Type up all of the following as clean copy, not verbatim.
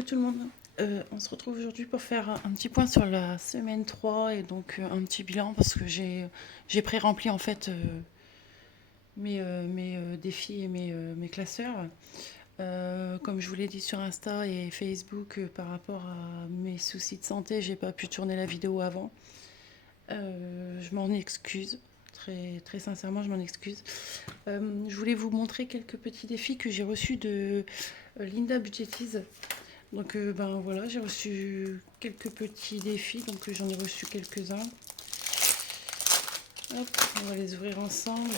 Coucou tout le monde. On se retrouve aujourd'hui pour faire un petit point sur la semaine 3 et donc un petit bilan parce que j'ai pré-rempli en fait mes défis et mes classeurs. Comme je vous l'ai dit sur Insta et Facebook, par rapport à mes soucis de santé, j'ai pas pu tourner la vidéo avant. Je m'en excuse. Très, très sincèrement, je m'en excuse. Je voulais vous montrer quelques petits défis que j'ai reçus de Linda Budgetiz. Donc ben voilà, j'ai reçu quelques petits défis, donc j'en ai reçu quelques-uns. Hop, on va les ouvrir ensemble.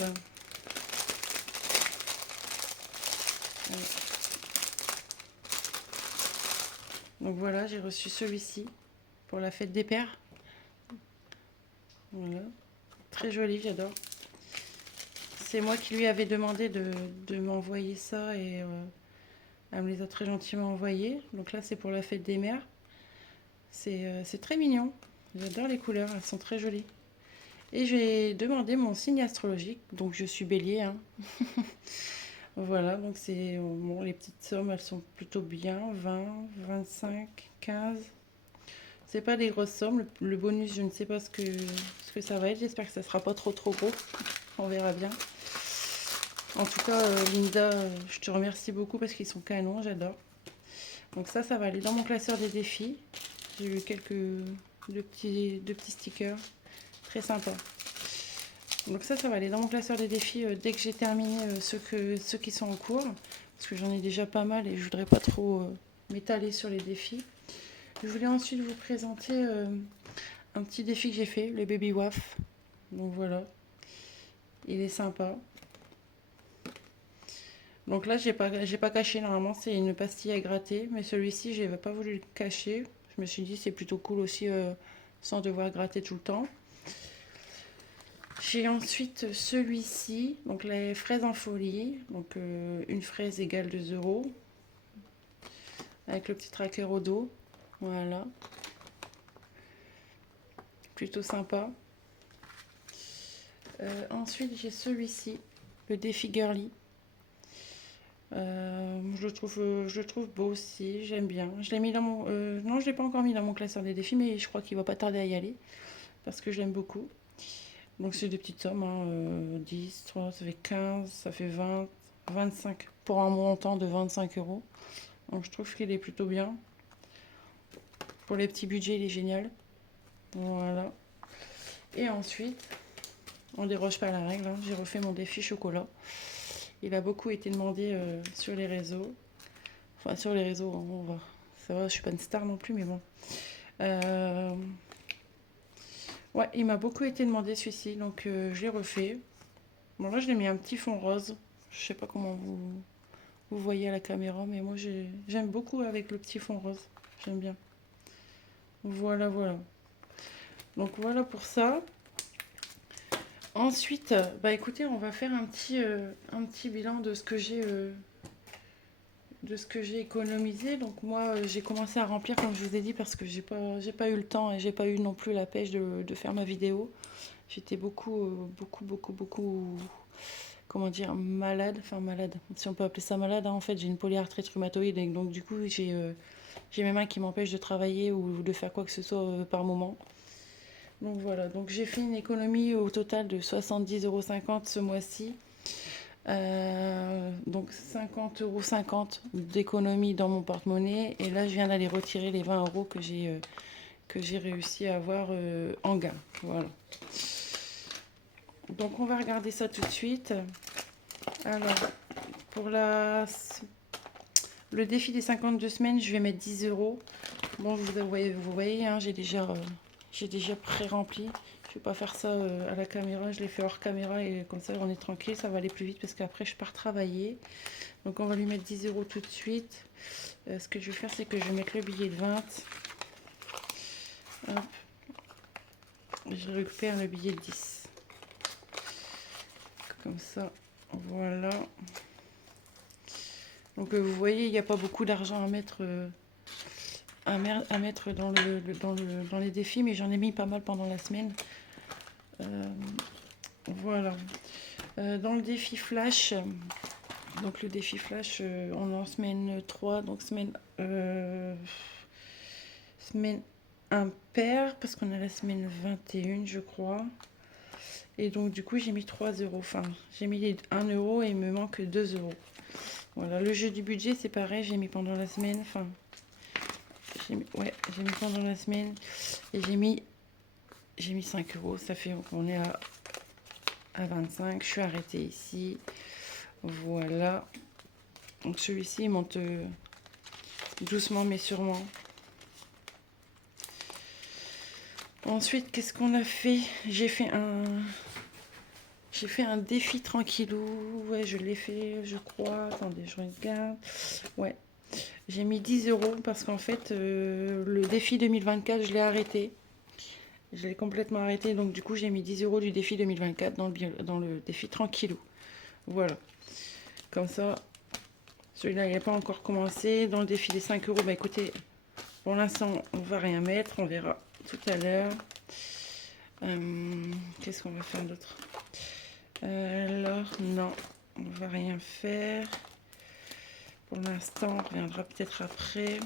Donc voilà, j'ai reçu celui-ci pour la fête des pères. Voilà, très joli, j'adore. C'est moi qui lui avais demandé de m'envoyer ça et elle me les a très gentiment envoyés. Donc là, c'est pour la fête des mères. C'est très mignon. J'adore les couleurs, elles sont très jolies. Et j'ai demandé mon signe astrologique, donc je suis bélier, hein. Voilà, donc c'est bon, les petites sommes, elles sont plutôt bien, 20, 25, 15. C'est pas des grosses sommes. Le bonus, je ne sais pas ce que ça va être. J'espère que ça sera pas trop gros. On verra bien. En tout cas, Linda, je te remercie beaucoup parce qu'ils sont canons, j'adore. Donc ça va aller dans mon classeur des défis. J'ai eu quelques de petits stickers très sympas. Donc ça va aller dans mon classeur des défis dès que j'ai terminé ceux qui sont en cours. Parce que j'en ai déjà pas mal et je voudrais pas trop m'étaler sur les défis. Je voulais ensuite vous présenter un petit défi que j'ai fait, le Baby Waf. Donc voilà, il est sympa. Donc là, j'ai pas caché, normalement c'est une pastille à gratter. Mais celui-ci, je n'avais pas voulu le cacher. Je me suis dit c'est plutôt cool aussi sans devoir gratter tout le temps. J'ai ensuite celui-ci, donc les fraises en folie, donc une fraise égale 2 euros, avec le petit tracker au dos, voilà, plutôt sympa. Ensuite j'ai celui-ci, le défi girly, je le trouve beau aussi, j'aime bien. Je l'ai mis dans mon, non je l'ai pas encore mis dans mon classeur des défis, mais je crois qu'il va pas tarder à y aller, parce que j'aime beaucoup. Donc c'est des petites sommes, hein, 10, 3, ça fait 15, ça fait 20, 25 pour un montant de 25 euros. Donc je trouve qu'il est plutôt bien. Pour les petits budgets, il est génial. Voilà. Et ensuite, on déroge pas à la règle, hein, j'ai refait mon défi chocolat. Il a beaucoup été demandé sur les réseaux. Enfin sur les réseaux, hein, on va. Ça va, je suis pas une star non plus, mais bon. Euh, Ouais, il m'a beaucoup été demandé celui-ci, donc je l'ai refait. Bon là je l'ai mis un petit fond rose. Je sais pas comment vous voyez à la caméra, mais moi j'aime beaucoup avec le petit fond rose. J'aime bien. Voilà, voilà. Donc voilà pour ça. Ensuite, bah écoutez, on va faire un petit bilan de ce que j'ai économisé. Donc moi, j'ai commencé à remplir comme je vous ai dit parce que j'ai pas eu le temps et j'ai pas eu non plus la pêche de faire ma vidéo. J'étais beaucoup, comment dire, malade, enfin malade, si on peut appeler ça malade, hein. En fait, j'ai une polyarthrite rhumatoïde et donc du coup, j'ai mes mains qui m'empêchent de travailler ou de faire quoi que ce soit par moment. Donc voilà, donc j'ai fait une économie au total de 70,50 € ce mois-ci. Donc 50,50 € d'économie dans mon porte-monnaie. Et là, je viens d'aller retirer les 20 € que j'ai réussi à avoir en gain. Voilà. Donc on va regarder ça tout de suite. Alors, pour le défi des 52 semaines, je vais mettre 10 euros. Bon, vous voyez hein, j'ai déjà pré-rempli. Je vais pas faire ça à la caméra, je l'ai fait hors caméra et comme ça on est tranquille, ça va aller plus vite parce qu'après je pars travailler. Donc on va lui mettre 10 € tout de suite. Ce que je vais faire, c'est que je vais mettre le billet de 20. Hop. Je récupère le billet de 10. Comme ça, voilà. Donc vous voyez, il n'y a pas beaucoup d'argent à mettre dans les défis, mais j'en ai mis pas mal pendant la semaine. Voilà. Dans le défi flash, Donc le défi flash, on est en semaine 3, donc semaine impair, parce qu'on a la semaine 21, je crois. Et donc du coup j'ai mis 3 euros, enfin j'ai mis les 1 euro et il me manque 2 euros. Voilà, le jeu du budget c'est pareil, j'ai mis pendant la semaine, enfin j'ai mis pendant la semaine et j'ai mis 5 euros, ça fait qu'on est à 25, je suis arrêtée ici. Voilà. Donc celui-ci il monte doucement mais sûrement. Ensuite, qu'est-ce qu'on a fait? J'ai fait un défi tranquillou. Ouais, je l'ai fait, je crois. Attendez, je regarde. Ouais. J'ai mis 10 euros parce qu'en fait, le défi 2024, je l'ai arrêté. Je l'ai complètement arrêté. Donc, du coup, j'ai mis 10 euros du défi 2024 dans le défi tranquillou. Voilà. Comme ça, celui-là, il n'a pas encore commencé. Dans le défi des 5 euros, bah écoutez, pour l'instant, on va rien mettre. On verra tout à l'heure. Qu'est-ce qu'on va faire d'autre? Alors, non, on va rien faire. Pour l'instant, on reviendra peut-être après.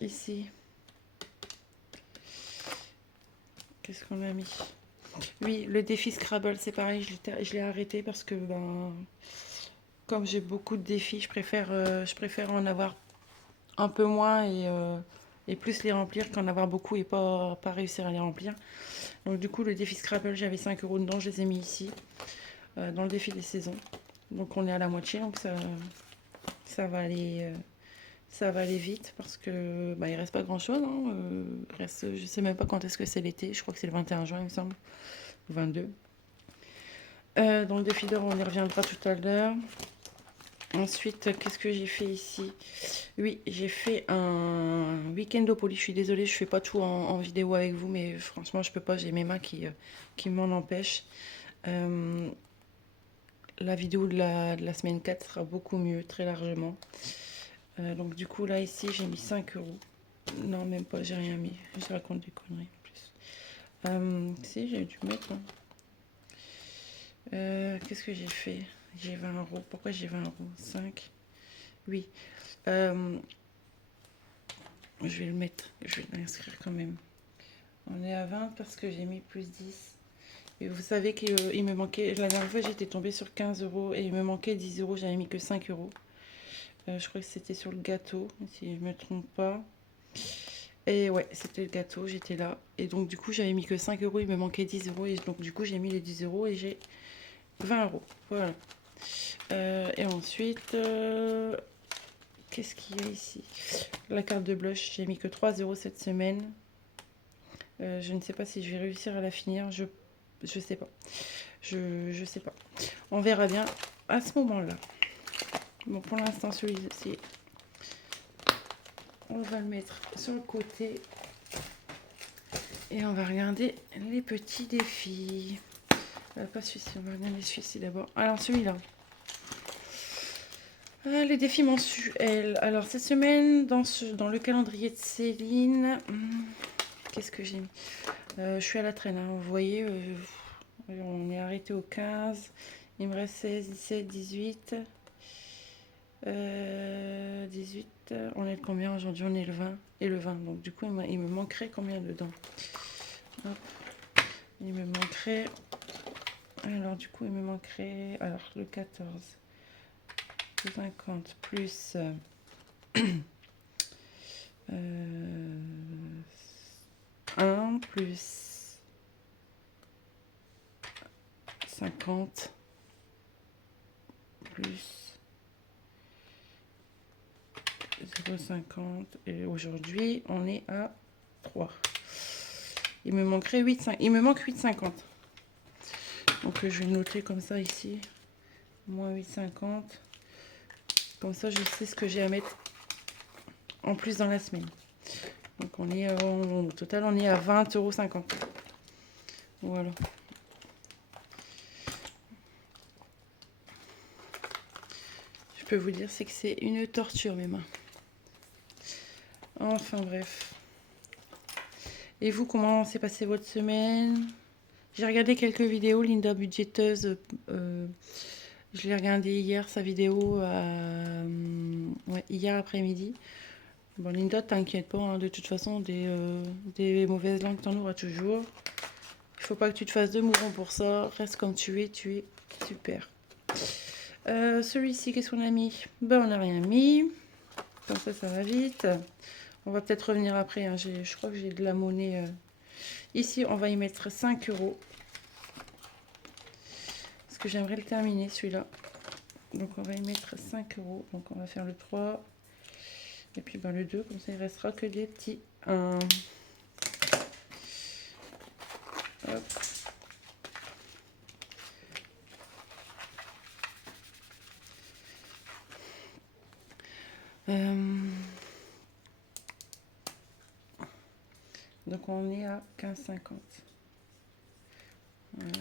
Ici. Qu'est-ce qu'on a mis? Oui, le défi Scrabble, c'est pareil, je l'ai arrêté parce que, comme j'ai beaucoup de défis, je préfère en avoir un peu moins et plus les remplir qu'en avoir beaucoup et pas réussir à les remplir. Donc du coup, le défi Scrabble, j'avais 5 euros dedans, je les ai mis ici, dans le défi des saisons. Donc on est à la moitié, donc ça va aller vite parce que il reste pas grand chose. Je sais même pas quand est-ce que c'est l'été, je crois que c'est le 21 juin, il me semble, ou 22. Dans le défi d'or, on y reviendra tout à l'heure. Ensuite, qu'est-ce que j'ai fait ici? Oui, j'ai fait un week-end au poli. Je suis désolée, je fais pas tout en vidéo avec vous, mais franchement, je peux pas. J'ai mes mains qui m'en empêchent. La vidéo de la semaine 4 sera beaucoup mieux, très largement. Donc du coup, là, ici, j'ai mis 5 euros. Non, même pas, j'ai rien mis. Je raconte des conneries en plus. Si, j'ai dû mettre. Qu'est-ce que j'ai fait? J'ai 20 euros. Pourquoi j'ai 20 euros? 5. Oui. Je vais le mettre. Je vais l'inscrire quand même. On est à 20 parce que j'ai mis plus 10. Et vous savez qu'il me manquait. La dernière fois, j'étais tombée sur 15 euros et il me manquait 10 euros. J'avais mis que 5 euros. Je crois que c'était sur le gâteau, si je me trompe pas. Et ouais, c'était le gâteau, j'étais là. Et donc, du coup, j'avais mis que 5 euros, il me manquait 10 euros. Et donc, du coup, j'ai mis les 10 euros et j'ai 20 euros. Voilà. Et ensuite, qu'est-ce qu'il y a ici? La carte de blush, j'ai mis que 3 euros cette semaine. Je ne sais pas si je vais réussir à la finir. Je sais pas. Je sais pas. On verra bien à ce moment-là. Bon, pour l'instant, celui-ci, on va le mettre sur le côté. Et on va regarder les petits défis. Pas celui-ci, on va regarder celui-ci d'abord. Alors, celui-là. Les défis mensuels. Alors, cette semaine, dans le calendrier de Céline, qu'est-ce que j'ai mis? Je suis à la traîne, hein, vous voyez, on est arrêté au 15. Il me reste 16, 17, 18. 18. On est le combien aujourd'hui? On est le 20 et le 20. Donc, du coup, il me manquerait combien dedans? Hop. Il me manquerait. Alors, du coup, il me manquerait. Alors, le 14. 50 plus 1 plus 50 plus 0,50 et aujourd'hui on est à 3. Il me manquerait 8,5. Il me manque 8,50. Donc je vais le noter comme ça ici. Moins 8,50. Comme ça je sais ce que j'ai à mettre en plus dans la semaine. Donc on est au total on est à 20,50 €. Voilà. Je peux vous dire c'est que c'est une torture mes mains. Enfin bref. Et vous, comment s'est passée votre semaine? J'ai regardé quelques vidéos, Linda Budgeteuse. Je l'ai regardé hier, sa vidéo, ouais, hier après-midi. Bon, Linda, t'inquiète pas, hein, de toute façon, des mauvaises langues, t'en auras toujours. Il faut pas que tu te fasses de mourant pour ça. Reste comme tu es super. Celui-ci, qu'est-ce qu'on a mis? Ben, on n'a rien mis. Comme ça va vite. On va peut-être revenir après. Hein. Je crois que j'ai de la monnaie. Ici, on va y mettre 5 euros. Parce que j'aimerais le terminer, celui-là. Donc, on va y mettre 5 euros. Donc, on va faire le 3. Et puis, ben, le 2. Comme ça, il restera que des petits 1. Hop. Donc on est à 15,50. Voilà.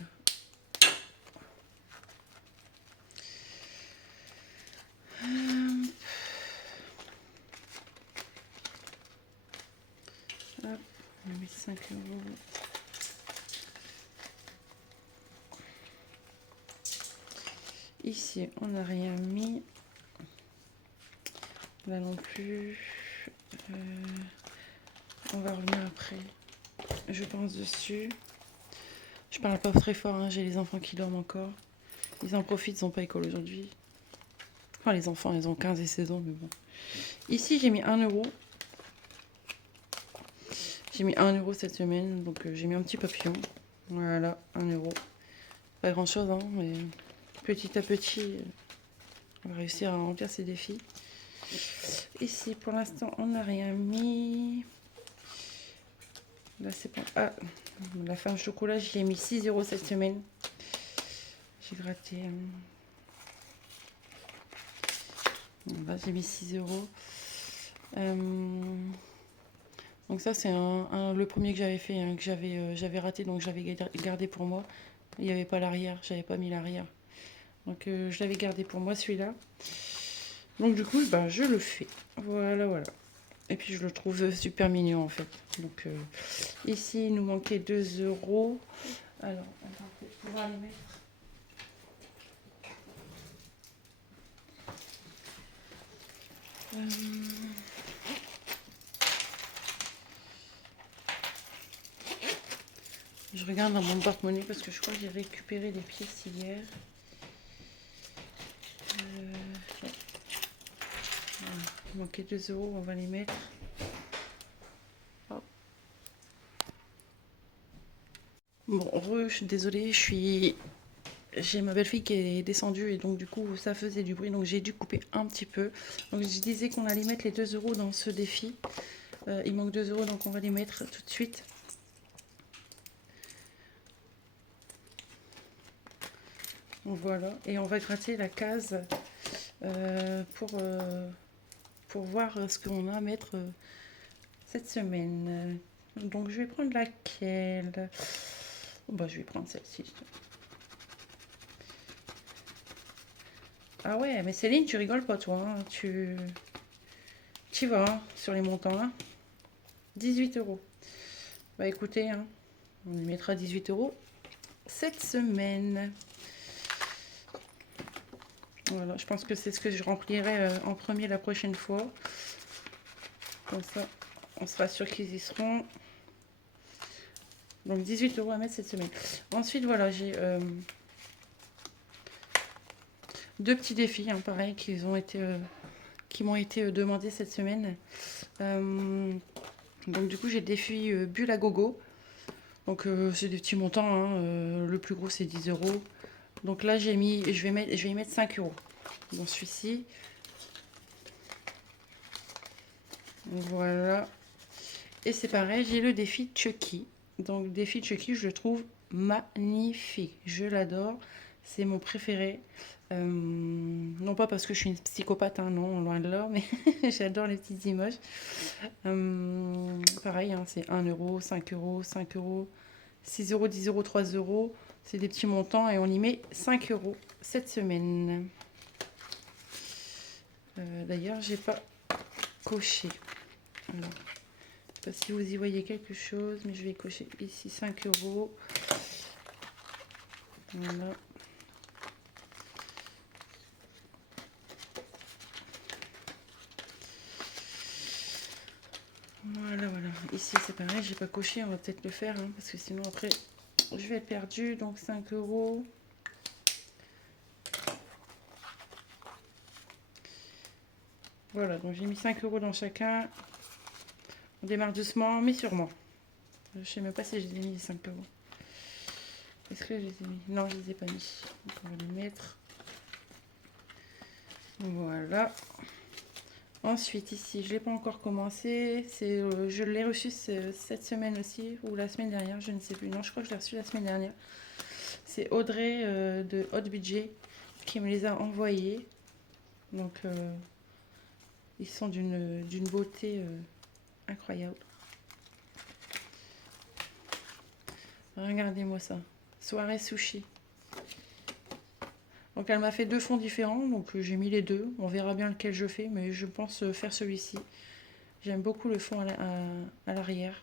Hop, on va mettre 5 euros. Ici, on n'a rien mis. Là non plus. On va revenir après. Je pense dessus. Je parle pas très fort, hein. J'ai les enfants qui dorment encore. Ils en profitent, ils n'ont pas école aujourd'hui. Enfin, les enfants, ils ont 15 et 16 ans, mais bon. Ici, j'ai mis 1 euro. J'ai mis 1 euro cette semaine, donc j'ai mis un petit papillon. Voilà, 1 euro. Pas grand chose, hein, mais petit à petit, on va réussir à remplir ces défis. Ici, pour l'instant, on n'a rien mis. Là, c'est pas. Ah, la femme chocolat, j'ai mis 6 euros cette semaine. J'ai gratté. Là, j'ai mis 6 euros. Donc ça, c'est le premier que j'avais fait, hein, que j'avais raté, donc j'avais gardé pour moi. Il n'y avait pas l'arrière, j'avais pas mis l'arrière. Donc je l'avais gardé pour moi, celui-là. Donc du coup, ben, je le fais. Voilà, voilà. Et puis je le trouve super mignon en fait. Donc ici, il nous manquait 2 euros. Alors, on va pouvoir les mettre. Je regarde dans mon porte-monnaie parce que je crois que j'ai récupéré des pièces hier. Ouais. Voilà. Il manquait 2 euros, on va les mettre. Hop. Bon, je suis désolée, j'ai ma belle-fille qui est descendue et donc du coup ça faisait du bruit, donc j'ai dû couper un petit peu. Donc je disais qu'on allait mettre les 2 euros dans ce défi. Il manque 2 euros, donc on va les mettre tout de suite. Voilà, et on va gratter la case pour voir ce qu'on a à mettre cette semaine. Donc je vais prendre laquelle? Bah, je vais prendre celle-ci. Ah ouais, mais Céline, tu rigoles pas toi, hein. Tu vas hein, sur les montants là. 18 euros. Bah écoutez, hein, on y mettra 18 euros cette semaine. Voilà, je pense que c'est ce que je remplirai en premier la prochaine fois. Comme ça, on sera sûr qu'ils y seront. Donc 18 euros à mettre cette semaine. Ensuite, voilà, j'ai 2 petits défis, hein, pareil, qui m'ont été demandés cette semaine. Donc du coup, j'ai le défi bulle à gogo. Donc c'est des petits montants, hein, le plus gros c'est 10 euros. Donc là, je vais y mettre 5 euros dans celui-ci. Voilà. Et c'est pareil, j'ai le défi Chucky. Donc, le défi Chucky, je le trouve magnifique. Je l'adore. C'est mon préféré. Non pas parce que je suis une psychopathe, hein, non, loin de là, mais j'adore les petites images. Pareil, hein, c'est 1 euro, 5 euros, 5 euros, 6 euros, 10 euros, 3 euros. C'est des petits montants et on y met 5 euros cette semaine. D'ailleurs, j'ai pas coché. Alors, je sais pas si vous y voyez quelque chose, mais je vais cocher ici 5 euros. Voilà. Voilà, voilà. Ici, c'est pareil, j'ai pas coché, on va peut-être le faire, hein, parce que sinon, après, je vais être perdue. Donc, 5 euros. Voilà, donc j'ai mis 5 euros dans chacun. On démarre doucement, mais sûrement. Je sais même pas si j'ai mis les 5 euros. Est-ce que je les ai mis? Non, je les ai pas mis. Donc, on va les mettre. Voilà. Ensuite, ici, je l'ai pas encore commencé. Je l'ai reçu cette semaine aussi, ou la semaine dernière, je ne sais plus. Non, je crois que je l'ai reçu la semaine dernière. C'est Audrey de Hot Budget qui me les a envoyés. Donc, ils sont d'une beauté incroyable. Regardez-moi ça. Soirée sushi. Donc elle m'a fait 2 fonds différents, donc j'ai mis les deux. On verra bien lequel je fais, mais je pense faire celui-ci. J'aime beaucoup le fond à l'arrière.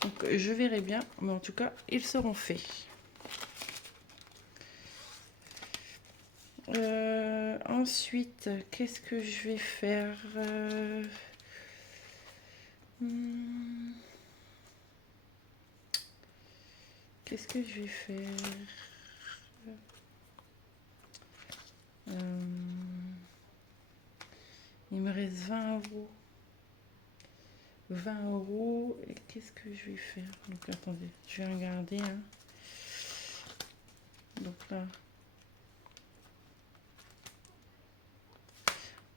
Donc je verrai bien, mais en tout cas, ils seront faits. Ensuite, qu'est-ce que je vais faire Qu'est-ce que je vais faire Il me reste 20 euros. 20 euros. Et qu'est-ce que je vais faire? Donc attendez, je vais regarder. Hein. Donc là,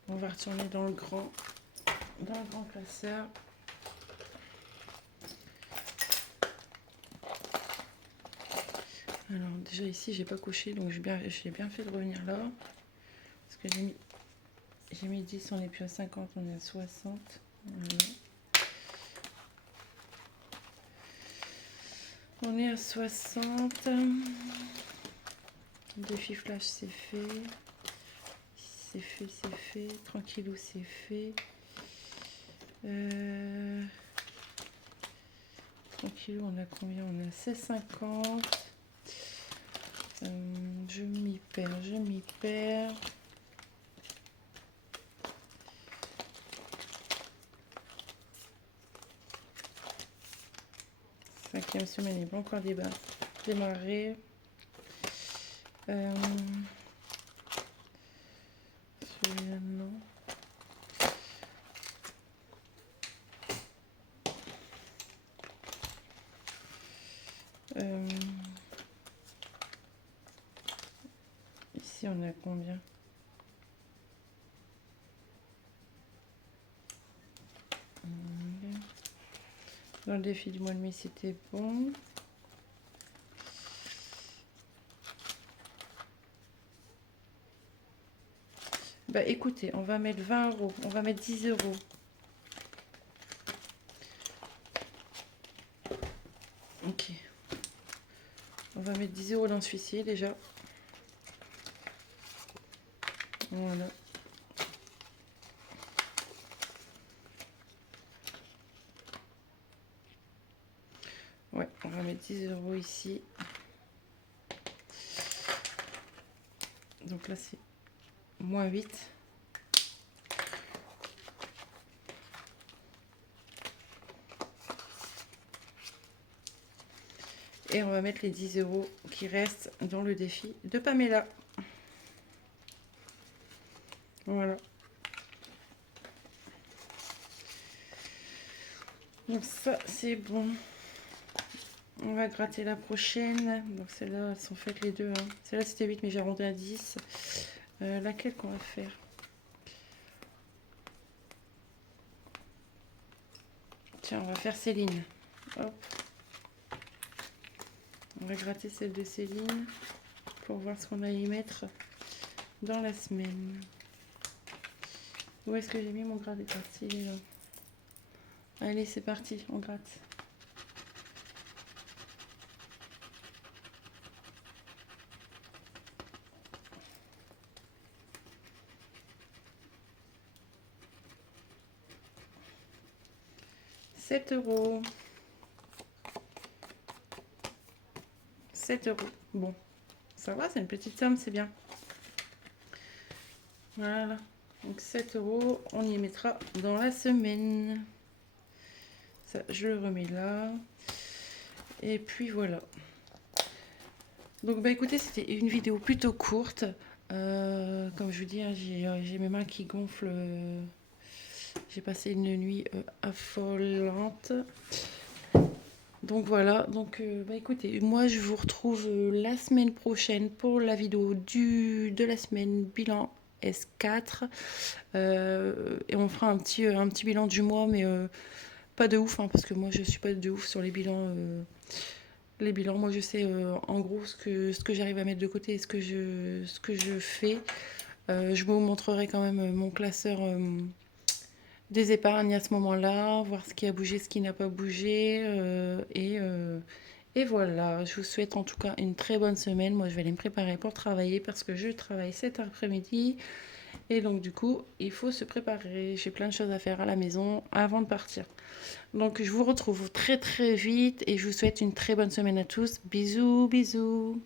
on va retourner dans le grand classeur. Alors déjà ici j'ai pas coché, donc j'ai bien fait de revenir là. Parce que j'ai mis 10, on n'est plus à 50, on est à 60. Voilà. On est à 60. Défi flash c'est fait. C'est fait, c'est fait. Tranquillou c'est fait. Tranquillou on a combien? On a 16,50. Je m'y perds. Cinquième semaine n'est pas encore démarré. Celui-là non. Ici on a combien? Dans le défi du mois de mai c'était bon. Bah écoutez, on va mettre 20 euros, on va mettre 10 euros. Ok. On va mettre 10 euros dans celui-ci déjà. Voilà. Ouais, on va mettre 10 euros ici. Donc là c'est moins 8. Et on va mettre les 10 euros qui restent dans le défi de Pamela. Voilà. Donc ça, c'est bon. On va gratter la prochaine. Donc celle-là, elles sont faites les deux. Hein. Celle-là, c'était 8, mais j'ai arrondi à 10. Laquelle qu'on va faire? Tiens, on va faire Céline. Hop. On va gratter celle de Céline pour voir ce qu'on a à y mettre dans la semaine. Où est-ce que j'ai mis mon gratte? Il est là. Allez, c'est parti, on gratte. €7. 7 euros. Bon, Ça va, c'est une petite somme, c'est bien. Voilà. Donc 7 euros, on y mettra dans la semaine. Ça, je le remets là. Et puis voilà. Donc bah écoutez, c'était une vidéo plutôt courte. Comme je vous dis, hein, j'ai mes mains qui gonflent. J'ai passé une nuit affolante. Donc voilà, donc bah écoutez, moi je vous retrouve la semaine prochaine pour la vidéo de la semaine bilan S4. Et on fera un petit bilan du mois, mais pas de ouf, hein, parce que moi je suis pas de ouf sur les bilans. Les bilans, moi je sais en gros ce que j'arrive à mettre de côté et ce que je fais. Je vous montrerai quand même mon classeur des épargnes à ce moment-là, voir ce qui a bougé, ce qui n'a pas bougé. Et voilà, je vous souhaite en tout cas une très bonne semaine. Moi je vais aller me préparer pour travailler parce que je travaille cet après-midi. Et donc du coup, il faut se préparer. J'ai plein de choses à faire à la maison avant de partir. Donc je vous retrouve très très vite et je vous souhaite une très bonne semaine à tous. Bisous, bisous.